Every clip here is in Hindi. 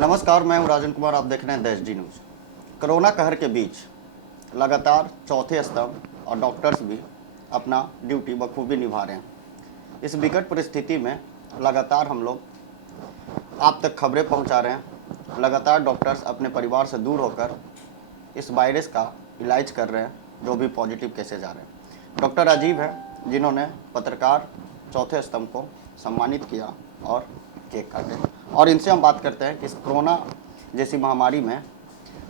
नमस्कार, मैं हूं राजन कुमार। आप देख रहे हैं देश डी न्यूज। कोरोना कहर के बीच लगातार चौथे स्तंभ और डॉक्टर्स भी अपना ड्यूटी बखूबी निभा रहे हैं। इस विकट परिस्थिति में लगातार हम लोग आप तक खबरें पहुंचा रहे हैं। लगातार डॉक्टर्स अपने परिवार से दूर होकर इस वायरस का इलाज कर रहे हैं, जो भी पॉजिटिव केसेज आ रहे हैं। डॉक्टर राजीव हैं जिन्होंने पत्रकार चौथे स्तंभ को सम्मानित किया और केक काटे, और इनसे हम बात करते हैं कि इस कोरोना जैसी महामारी में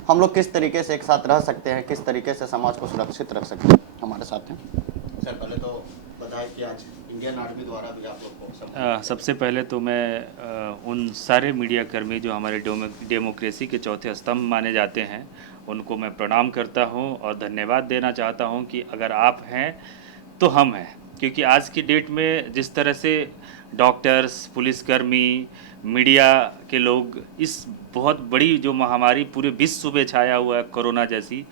हम लोग किस तरीके से एक साथ रह सकते हैं, किस तरीके से समाज को सुरक्षित रख सकते हैं। हमारे साथ हैं सर। पहले तो बधाई कि आज इंडियन आर्मी द्वारा भी आप लोग को सबसे पहले तो मैं उन सारे मीडिया कर्मी जो हमारे डेमोक्रेसी के चौथे स्तंभ माने जाते हैं उनको मैं प्रणाम करता हूं और धन्यवाद देना चाहता हूं कि अगर आप हैं तो हम हैं। क्योंकि आज की डेट में जिस तरह से डॉक्टर्स, पुलिसकर्मी, मीडिया के लोग इस बहुत बड़ी जो महामारी पूरे विश्व में छाया हुआ है कोरोना जैसी,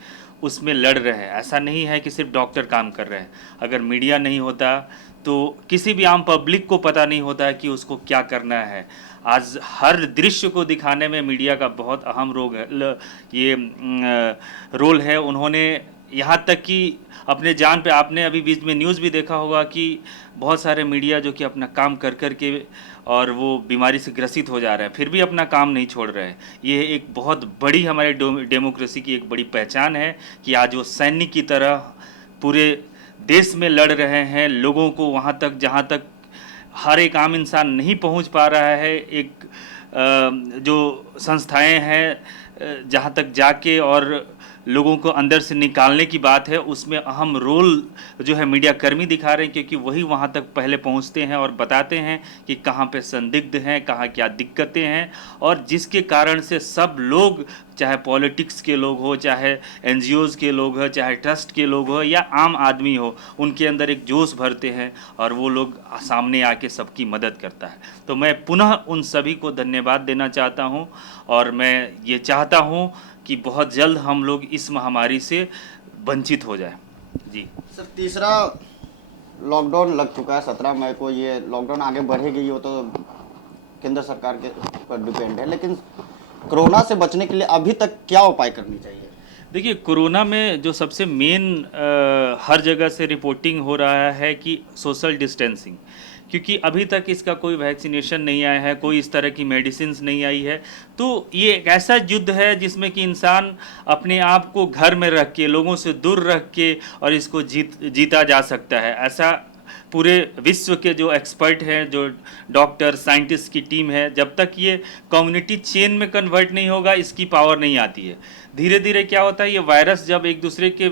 उसमें लड़ रहे हैं। ऐसा नहीं है कि सिर्फ डॉक्टर काम कर रहे हैं। अगर मीडिया नहीं होता तो किसी भी आम पब्लिक को पता नहीं होता कि उसको क्या करना है। आज हर दृश्य को दिखाने में मीडिया का बहुत अहम रोल है। उन्होंने यहाँ तक कि अपने जान पे, आपने अभी बीच में न्यूज़ भी देखा होगा कि बहुत सारे मीडिया जो कि अपना काम कर कर के और वो बीमारी से ग्रसित हो जा रहे हैं, फिर भी अपना काम नहीं छोड़ रहे हैं। ये एक बहुत बड़ी हमारे डेमोक्रेसी की एक बड़ी पहचान है कि आज वो सैनिक की तरह पूरे देश में लड़ रहे हैं। लोगों को वहाँ तक जहाँ तक हर एक आम इंसान नहीं पहुँच पा रहा है, एक जो संस्थाएं हैं जहाँ तक जाके और लोगों को अंदर से निकालने की बात है, उसमें अहम रोल जो है मीडिया कर्मी दिखा रहे हैं। क्योंकि वही वहाँ तक पहले पहुँचते हैं और बताते हैं कि कहाँ पे संदिग्ध हैं, कहाँ क्या दिक्कतें हैं, और जिसके कारण से सब लोग, चाहे पॉलिटिक्स के लोग हो, चाहे एनजीओज़ के लोग हो, चाहे ट्रस्ट के लोग हो या आम आदमी हो, उनके अंदर एक जोश भरते हैं और वो लोग सामने आके सबकी मदद करता है। तो मैं पुनः उन सभी को धन्यवाद देना चाहता हूँ और मैं ये चाहता हूँ कि बहुत जल्द हम लोग इस महामारी से वंचित हो जाए। जी सर, तीसरा लॉकडाउन लग चुका है 17 मई को। ये लॉकडाउन आगे बढ़ेगी, वो तो केंद्र सरकार के पर डिपेंड है, लेकिन कोरोना से बचने के लिए अभी तक क्या उपाय करनी चाहिए? देखिए, कोरोना में जो सबसे मेन हर जगह से रिपोर्टिंग हो रहा है कि सोशल डिस्टेंसिंग, क्योंकि अभी तक इसका कोई वैक्सीनेशन नहीं आया है, कोई इस तरह की मेडिसिन्स नहीं आई है। तो ये एक ऐसा युद्ध है जिसमें कि इंसान अपने आप को घर में रख के, लोगों से दूर रख के और इसको जीता जा सकता है। ऐसा पूरे विश्व के जो एक्सपर्ट हैं, जो डॉक्टर साइंटिस्ट की टीम है, जब तक ये कम्युनिटी चेन में कन्वर्ट नहीं होगा इसकी पावर नहीं आती है। धीरे धीरे क्या होता है, ये वायरस जब एक दूसरे के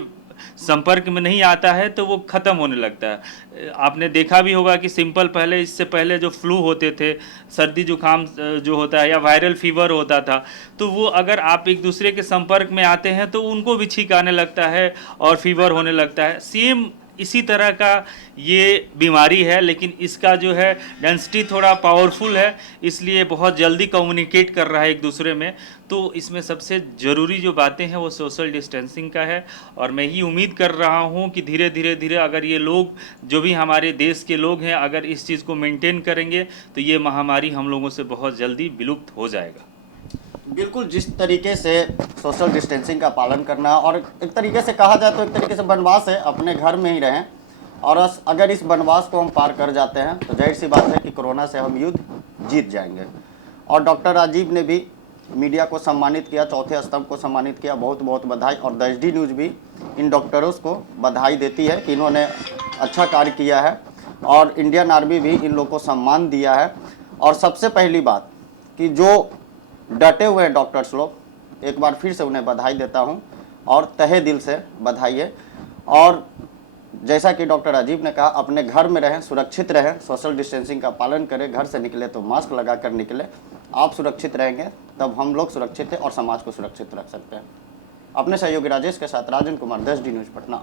संपर्क में नहीं आता है तो वो ख़त्म होने लगता है। आपने देखा भी होगा कि सिंपल पहले, इससे पहले जो फ्लू होते थे, सर्दी जुकाम जो होता है या वायरल फीवर होता था, तो वो अगर आप एक दूसरे के संपर्क में आते हैं तो उनको भी छींक आने लगता है और फीवर होने लगता है। सेम इसी तरह का ये बीमारी है, लेकिन इसका जो है डेंसिटी थोड़ा पावरफुल है, इसलिए बहुत जल्दी कम्युनिकेट कर रहा है एक दूसरे में। तो इसमें सबसे ज़रूरी जो बातें हैं वो सोशल डिस्टेंसिंग का है। और मैं ये उम्मीद कर रहा हूँ कि धीरे धीरे अगर ये लोग, जो भी हमारे देश के लोग हैं, अगर इस चीज़ को मेंटेन करेंगे तो ये महामारी हम लोगों से बहुत जल्दी विलुप्त हो जाएगा। बिल्कुल, जिस तरीके से सोशल डिस्टेंसिंग का पालन करना, और एक तरीके से कहा जाए तो एक तरीके से वनवास है, अपने घर में ही रहें। और अगर इस वनवास को हम पार कर जाते हैं तो जाहिर सी बात है कि कोरोना से हम युद्ध जीत जाएंगे। और डॉक्टर राजीव ने भी मीडिया को सम्मानित किया, चौथे स्तंभ को सम्मानित किया। बहुत बहुत बधाई। और देश डी न्यूज़ भी इन डॉक्टरों को बधाई देती है कि इन्होंने अच्छा कार्य किया है, और इंडियन आर्मी भी इन लोगों को सम्मान दिया है। और सबसे पहली बात कि जो डटे हुए डॉक्टर्स लोग, एक बार फिर से उन्हें बधाई देता हूं और तहे दिल से बधाई है। और जैसा कि डॉक्टर राजीव ने कहा, अपने घर में रहें, सुरक्षित रहें, सोशल डिस्टेंसिंग का पालन करें, घर से निकले तो मास्क लगा कर निकले। आप सुरक्षित रहेंगे तब हम लोग सुरक्षित हैं और समाज को सुरक्षित रख सकते हैं। अपने सहयोगी राजेश के साथ राजन कुमार, 10D न्यूज़ पटना।